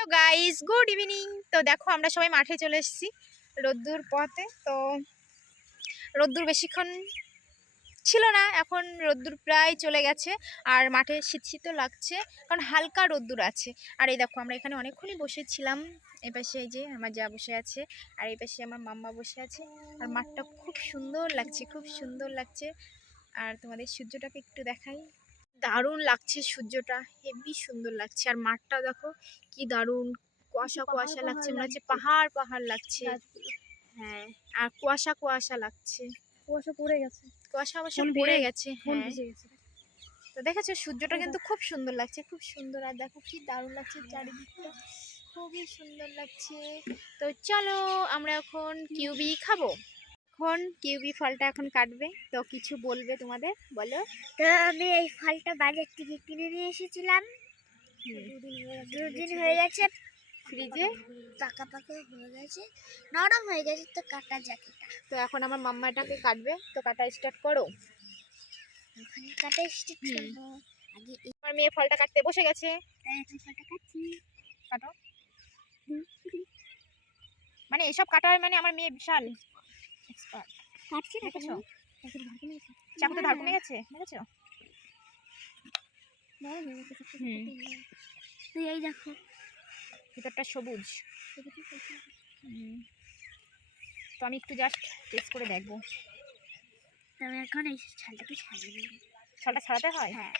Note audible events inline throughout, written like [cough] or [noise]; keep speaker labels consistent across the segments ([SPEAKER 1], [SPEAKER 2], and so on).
[SPEAKER 1] তো guys good evening তো দেখো, আমরা সবাই মাঠে চলে এসেছি রোদ্দুর পথে। তো রোদ্দুর বেশিক্ষণ ছিল না, এখন রোদ্দুর প্রায় চলে গেছে আর মাঠে শীত শীতও লাগছে, কারণ হালকা রোদ্দুর আছে। আর এই দেখো, আমরা এখানে অনেকক্ষণই বসেছিলাম। এই পাশে এই যে আমার যা বসে আছে, আর এই পাশে আমার মাম্মা বসে আছে। আর মাঠটা খুব সুন্দর লাগছে, খুব সুন্দর লাগছে। আর তোমাদের সূর্যটাকে একটু দেখাই। দারুণ লাগছে সূর্যটা হেভি সুন্দর লাগছে। আর মাঠটা দেখো কি দারুণ কুয়াশা কুয়াশা লাগছে মনে হচ্ছে পাহাড় পাহাড় লাগছে। হ্যাঁ আর কুয়াশা কুয়াশা লাগছে।
[SPEAKER 2] কুয়াশা পড়ে গেছে।
[SPEAKER 1] কুয়াশা
[SPEAKER 2] মন
[SPEAKER 1] পড়ে গেছে হ্যাঁ। তো দেখেছ সূর্যটা কিন্তু খুব সুন্দর লাগছে খুব সুন্দর। আর দেখো কি দারুণ লাগছে চারিদিকটা খুবই সুন্দর লাগছে। তো চলো আমরা এখন কিউবি খাব। এখন কিউবি ফলটা এখন কাটবে তো কিছু বলবে তোমাদের? বলো।
[SPEAKER 2] তো আমি এই ফলটা বাজার থেকে কিনে নিয়ে এসেছিলাম। দুদিন হয়ে গেছে।
[SPEAKER 1] ফ্রিজে?
[SPEAKER 2] পাকা পাকা হয়ে গেছে। নরম হয়ে গেছে তো কাটা যাক
[SPEAKER 1] তো এখন আমার মাম্মা এটাকে কাটবে। তো কাটা স্টার্ট করো।
[SPEAKER 2] ওখানে কাটা
[SPEAKER 1] স্টার্ট।
[SPEAKER 2] করব। আগে
[SPEAKER 1] আমার মেয়ে ফলটা কাটতে বসে গেছে।
[SPEAKER 2] তাই এখন ফলটা কাটছি।
[SPEAKER 1] কাটো। মানে এসব কাটার মানে আমার মেয়ে বিশাল। Expert।
[SPEAKER 2] কাটছি না
[SPEAKER 1] দেখেছ? চাকুতে ধার কমে গেছে। দেখেছ?
[SPEAKER 2] হয়ে গেছে সবটা
[SPEAKER 1] হুম।
[SPEAKER 2] তো এই দেখো।
[SPEAKER 1] ভিতরটা সবুজ। তো আমি একটু জাস্ট টেস্ট করে দেখব।
[SPEAKER 2] আমি এখন এই ছালটাকে ছাড়িয়ে নেব।
[SPEAKER 1] ছালটা ছাড়াতে হয়?
[SPEAKER 2] হ্যাঁ।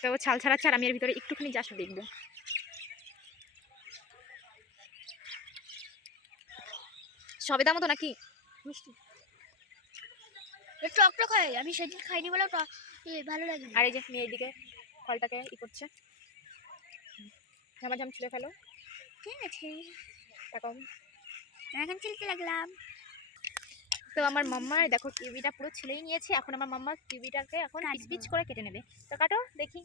[SPEAKER 1] তো ও ছাল ছাড়াচ্ছে আর আমি এর ভিতরে একটুখানি জাস্ট দেখব। সবেদা মতো নাকি?
[SPEAKER 2] মিষ্টি। টক টক হয় আমি সেদিন খাইনি বলে ভালো লাগে
[SPEAKER 1] আর এই যে মেয়ে এদিকে ফলটাকে ই করছে। ঝামাঝাম ছুঁড়ে ফেলো।
[SPEAKER 2] ঠিক আছে। এখন চলতে লাগলাম।
[SPEAKER 1] তো আমার মাম্মার দেখো কিউবিটা পুরো ছিলেই নিয়েছে। এখন আমার মাম্মা কিউবিটাকে এখন পিচ পিচ করে কেটে নেবে। তো কাটো দেখি।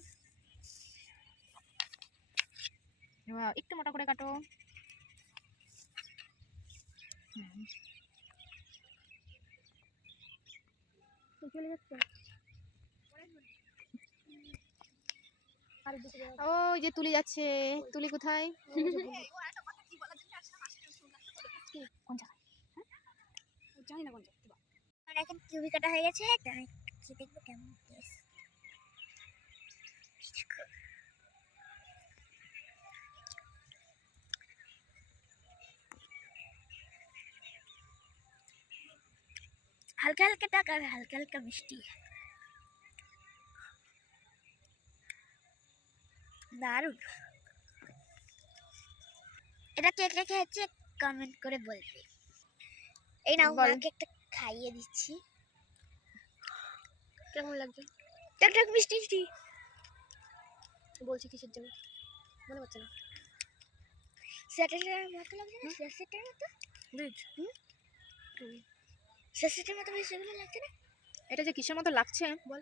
[SPEAKER 1] একটু মোটা করে কাটো। হুম।
[SPEAKER 2] চলে যাচ্ছে।
[SPEAKER 1] ও যে তুলি যাচ্ছে। তুলি কোথায়? কোন
[SPEAKER 2] জানি না কোন এখন কিউবি কাটা হয়ে গেছে তাই দেখব কেমন টেস্ট হালকা হালকা টাকা হালকা হালকা মিষ্টি। দারুণ। এটা কে কে খেয়েছে কমেন্ট করে বলবে। এই নাও
[SPEAKER 1] বল।
[SPEAKER 2] মাকে একটা খাইয়ে দিচ্ছি। কেমন লাগছে? টক টক মিষ্টি মিষ্টি। বলছি কিসের জন্য? মনে হচ্ছে না। স্যাটারডের মতো লাগছে না? স্যাটারডের মতো? স্যাটারডের মতো বেশ এগুলো লাগছে না?
[SPEAKER 1] এটা যে কিসের মতো লাগছে?
[SPEAKER 2] বল।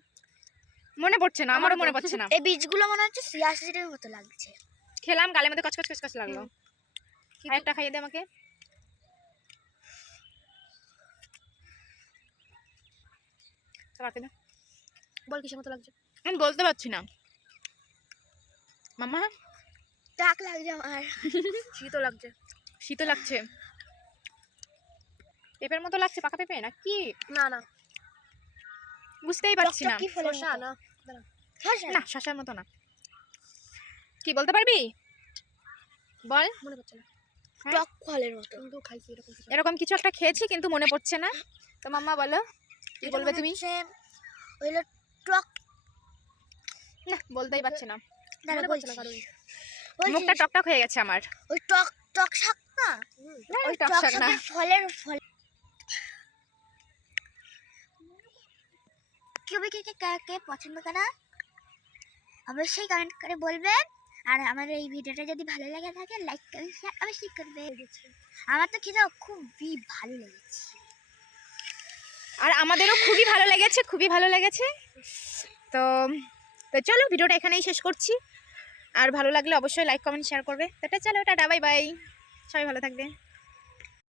[SPEAKER 1] মনে পড়ছে না আমারও মনে পড়ছে না।
[SPEAKER 2] এই বীজগুলো মনে হচ্ছে সিয়াসিডের মতো লাগছে।
[SPEAKER 1] খেলাম গালের মধ্যে কচকচ কচকচ লাগল। আরেকটা খাইয়ে দে আমাকে।
[SPEAKER 2] বল কিসের মতো লাগছে?
[SPEAKER 1] আমি বলতে পারছি না। মামা
[SPEAKER 2] টাক লাগছে আমার। [laughs] শীতও লাগছে।
[SPEAKER 1] শীতও লাগছে। পেঁপের মতো লাগছে পাকা পেঁপে না কি
[SPEAKER 2] না না।
[SPEAKER 1] বুঝতেই পারছি না
[SPEAKER 2] কি মতো। না।
[SPEAKER 1] না শশার মতো না। কি বলতে পারবি? বল।
[SPEAKER 2] মনে পড়ছে না।
[SPEAKER 1] হ্যাঁ?
[SPEAKER 2] টক ফলের মতো। কিন্তু খাইছি এরকম কিছু।
[SPEAKER 1] এরকম কিছু একটা খেয়েছি কিন্তু মনে পড়ছে না। তো মাম্মা বলো। কি বলবে তুমি?
[SPEAKER 2] হইল টক
[SPEAKER 1] না বলতেই পারছি না। মুখটা টকটক হয়ে গেছে আমার।
[SPEAKER 2] ওই টক টক শাক না? ওই
[SPEAKER 1] টক শাক না।
[SPEAKER 2] ফলের ফল কিউবি কে কে কাকে পছন্দ করা? অবশ্যই কমেন্ট করে বলবেন। আর আমার এই ভিডিওটা যদি ভালো লাগে থাকে লাইক করে শেয়ার অবশ্যই করবে। আমার তো খেতে খুবই ভালো লেগেছে।
[SPEAKER 1] আর আমাদেরও খুবই ভালো লেগেছে, খুবই ভালো লেগেছে। তো তো চলো, ভিডিওটা এখানেই শেষ করছি। আর ভালো লাগলে অবশ্যই লাইক কমেন্ট শেয়ার করবে। তো চলো, টাটা বাই বাই সবাই ভালো থাকবে।